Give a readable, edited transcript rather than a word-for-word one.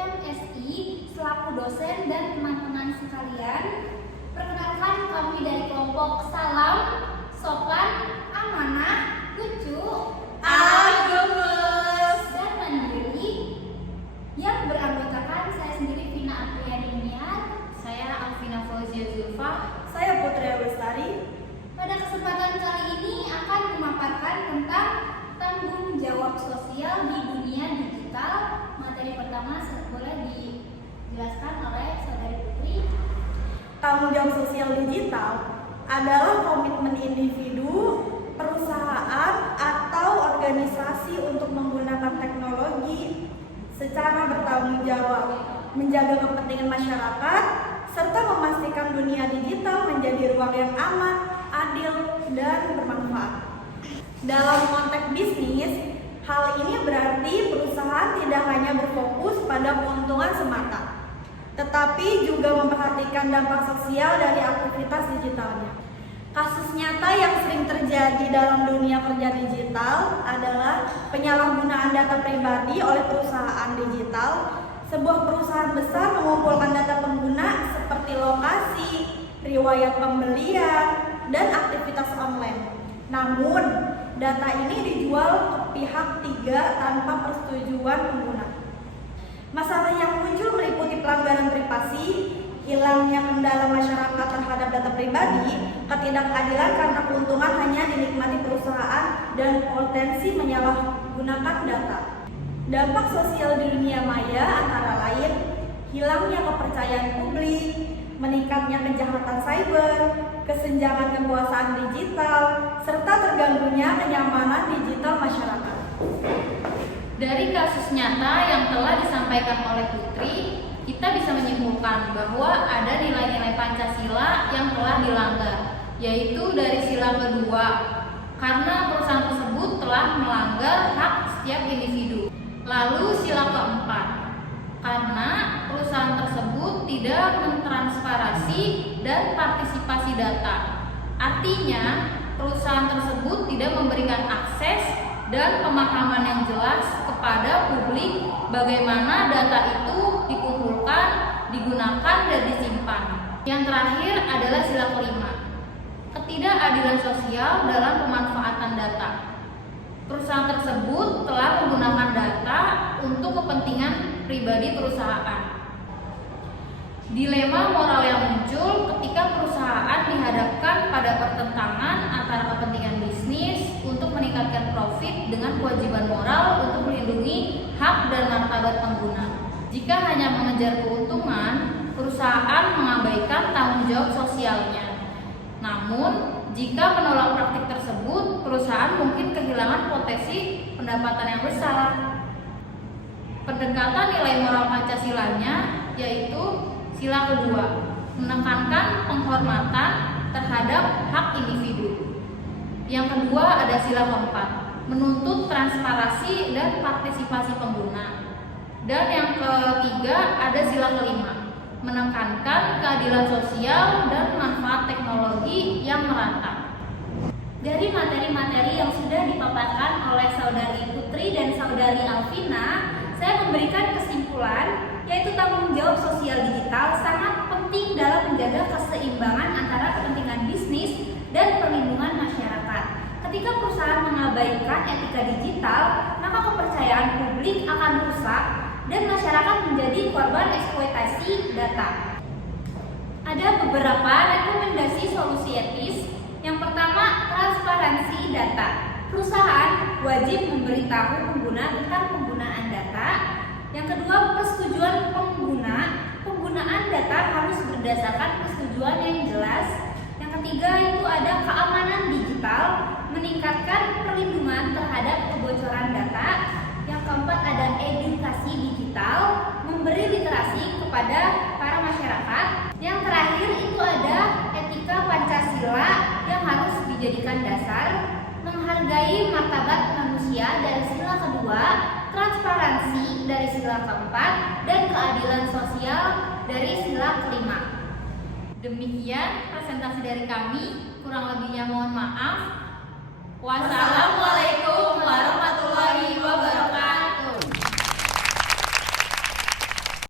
MSI selaku dosen dan teman-teman sekalian. Perkenalkan, kami dari kelompok Salam, Sopan, Amanah, Lucu, Gemes, dan Mandiri yang beranggotakan saya sendiri Vina Aprianiar, Saya Alvina Fauzia Zulfa. saya Putri Lestari. Pada kesempatan kali ini akan memaparkan tentang tanggung jawab sosial di dunia digital. Materi pertama boleh dijelaskan oleh Saudari Putri. Tanggung jawab sosial digital adalah komitmen individu, perusahaan, atau organisasi untuk menggunakan teknologi secara bertanggung jawab, menjaga kepentingan masyarakat, serta memastikan dunia digital menjadi ruang yang aman, adil, dan bermanfaat. Dalam konteks bisnis, hal ini berarti perusahaan tidak hanya berfokus pada keuntungan semata, tetapi juga memperhatikan dampak sosial dari aktivitas digitalnya. Kasus nyata yang sering terjadi dalam dunia kerja digital adalah penyalahgunaan data pribadi oleh perusahaan digital. Sebuah perusahaan besar mengumpulkan data pengguna seperti lokasi, riwayat pembelian, dan aktivitas online. Namun, data ini dijual ke pihak ketiga tanpa persetujuan pengguna. Masalah yang muncul meliputi pelanggaran privasi, hilangnya kendala masyarakat terhadap data pribadi, ketidakadilan karena keuntungan hanya dinikmati perusahaan, dan potensi menyalahgunakan data. Dampak sosial di dunia maya antara lain hilangnya kepercayaan publik, meningkatnya kejahatan cyber, kesenjangan kekuasaan digital, serta terganggunya kenyamanan digital masyarakat. Dari kasus nyata yang telah disampaikan oleh Putri, kita bisa menyimpulkan bahwa ada nilai-nilai Pancasila yang telah dilanggar, yaitu dari sila kedua, karena perusahaan tersebut telah melanggar hak setiap individu. Lalu sila keempat, karena perusahaan tersebut tidak mentransparasi dan partisipasi data. Artinya, perusahaan tersebut tidak memberikan akses dan pemahaman yang jelas kepada publik bagaimana data itu dikumpulkan, digunakan, dan disimpan. Yang terakhir adalah sila kelima, ketidakadilan sosial dalam pemanfaatan data. Perusahaan tersebut telah menggunakan data untuk kepentingan pribadi perusahaan. Dilema moral yang muncul ketika perusahaan dihadapkan pada pertentangan antara kepentingan bisnis untuk meningkatkan profit dengan kewajiban moral untuk melindungi hak dan martabat pengguna. Jika hanya mengejar keuntungan, perusahaan mengabaikan tanggung jawab sosialnya. Namun, jika menolak praktik tersebut, perusahaan mungkin kehilangan potensi pendapatan yang besar. Pendekatan nilai moral Pancasilanya yaitu sila kedua, menekankan penghormatan terhadap hak individu. Yang kedua ada sila keempat, menuntut transparansi dan partisipasi pengguna. Dan yang ketiga ada sila kelima, menekankan keadilan sosial dan manfaat teknologi yang merata. Dari materi-materi yang sudah dipaparkan oleh Saudari Putri dan Saudari Alvina, saya memberikan kesimpulan yaitu tanggung jawab sosial digital sangat penting dalam menjaga keseimbangan antara kepentingan bisnis dan perlindungan masyarakat. Ketika perusahaan mengabaikan etika digital, maka kepercayaan publik akan rusak dan masyarakat menjadi korban eksploitasi data. Ada beberapa rekomendasi solusi etis. Yang pertama, transparansi data. Perusahaan wajib memberitahu pengguna tentang penggunaan data. Yang kedua, persetujuan pengguna. Penggunaan data harus berdasarkan persetujuan yang jelas. Yang ketiga itu ada keamanan digital, meningkatkan perlindungan terhadap kebocoran data. Yang keempat ada edukasi digital, memberi literasi kepada para masyarakat. Yang terakhir itu ada etika Pancasila yang harus dijadikan dasar, menghargai martabat manusia dari sila kedua, transparansi dari sila keempat, dan keadilan sosial dari sila kelima. Demikian presentasi dari kami, kurang lebihnya mohon maaf. Wassalamualaikum